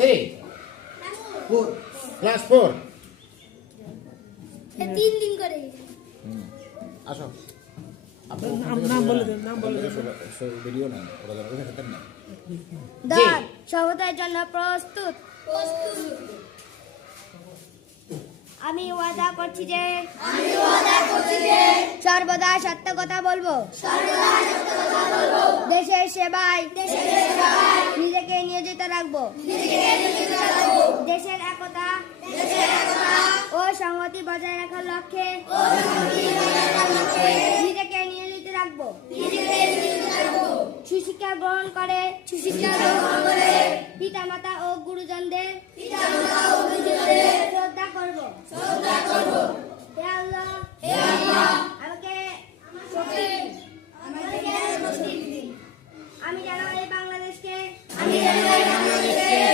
3 class 4 তিন দিন করে আসো নাম বলে দেন, নাম বলে দেন। ভিডিও না ওরা যারা ওখানে থাকেন না দাঁত সভ্যতার জন্য প্রস্তুত। আমি ওয়াদা করছি যে সর্বদা সত্য কথা বলবো। দেশের সেবায় নিজেকে নিয়োজিত রাখবো। দেশের একতা ও সংহতি বজায় রাখার লক্ষ্যে নিজেকে নিয়োজিত রাখবো। সুশিক্ষা গ্রহণ করে পিতামাতা ও গুরুজনদের শ্রদ্ধা করব। হে আল্লাহ আমাকে শক্তি দিন। আমি যেন এই বাংলাদেশকে